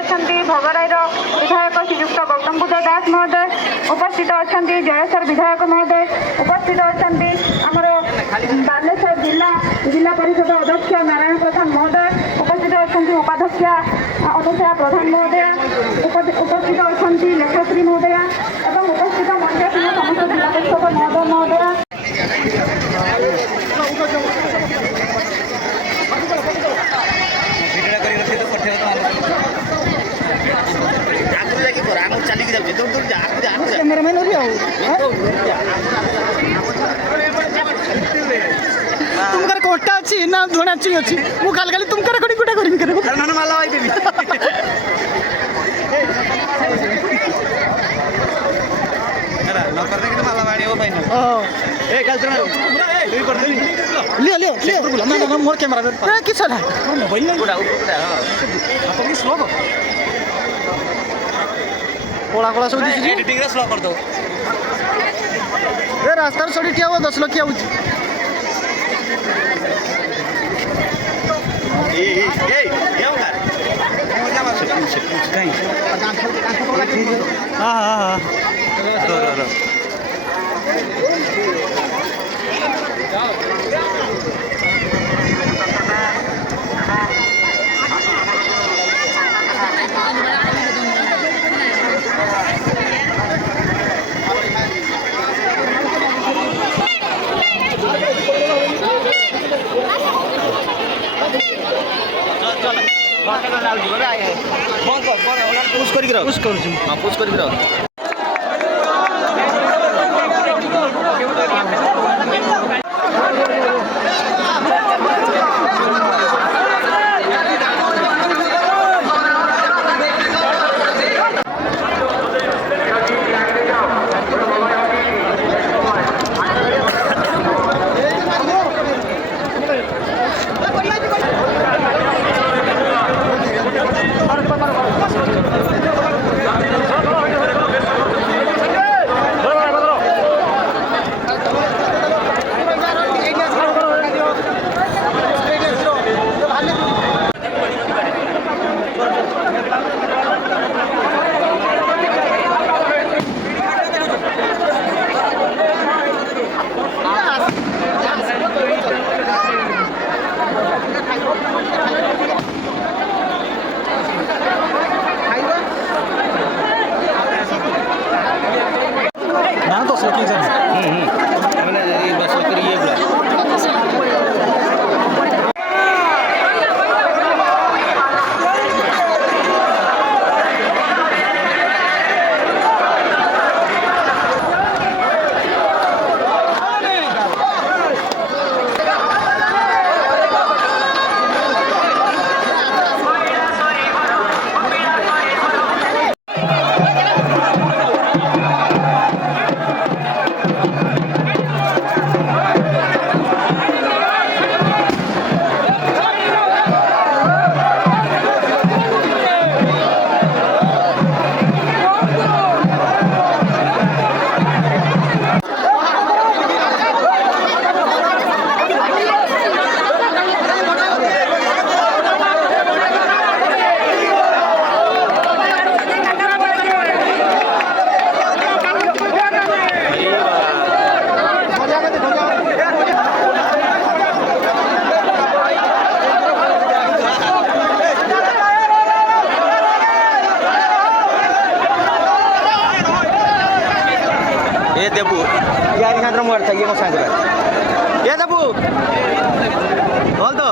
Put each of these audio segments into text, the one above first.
अच्छा भोगराईर विधायक श्रीयुक्त गौतम बुद्ध दास महोदय, उपस्थित अच्छा जयसर विधायक महोदय, उपस्थित अच्छा आमर बालेश्वर जिला परिषद अध्यक्ष नारायण प्रधान महोदय, उपस्थित अच्छा उपाध्यक्षा अनुसया प्रधान महोदय, उपस्थित अच्छा लेखश्री महोदय एवं उपस्थित मंचासीन समस्त जिला परिषद महोदय कैमरामैन तुमकार कोटा अच्छी ना धोना अच्छी अच्छी मु खाली खाली तुमकार कोडी कोटा करिम करे नन माला वाई देबी एरा न करने के माला वाणी हो फाइनल ए कल चल ए कर दे ले ले ले ना ना मोर कैमरा ए किस है मोबाइल नहीं उड़ा आप की स्लो कोड़ा कोड़ा सब दिस एडिटिंग रे स्लो कर दो ए रास्ता रे सडी ठिया हो 10 लाख आउची ए क्या कर मजा मार से कहीं हां रो पुश कर ये देबू यार खातिर मोर चाहिए को सांग ये देबू बोल दो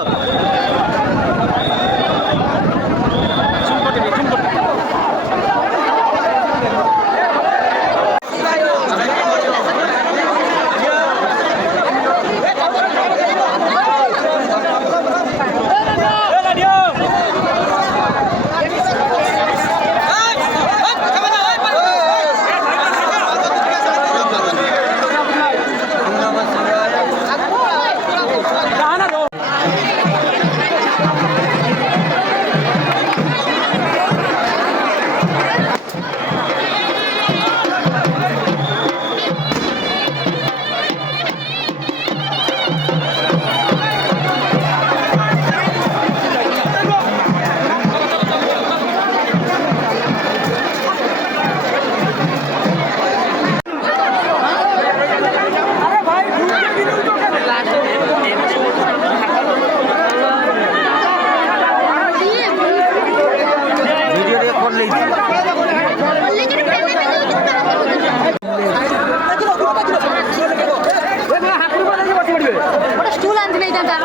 स्टूल आंटी नहीं जाता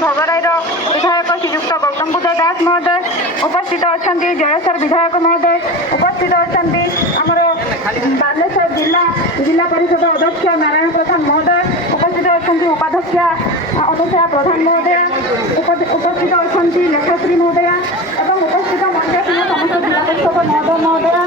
भोगराईर विधायक श्रीयुक्त गौतम बुद्ध दास महोदय उपस्थित अच्छा जयसर विधायक महोदय उपस्थित अच्छा आमर बालेश्वर जिला परिषद अध्यक्ष नारायण प्रधान महोदय उपस्थित अच्छा उपाध्यक्षा अनुसया प्रधान महोदया उपस्थित अच्छा लेखश्री महोदया और उपस्थित मंच समस्त जिला परिषद महोदय महोदया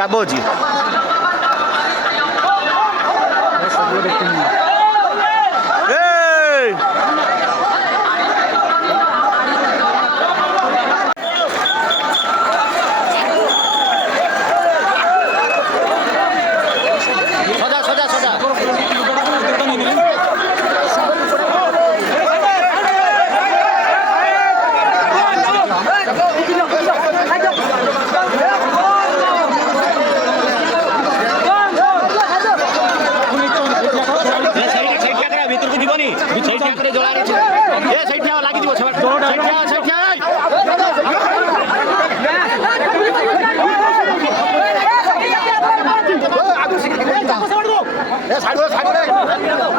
ଗାବ ଅଛି साइड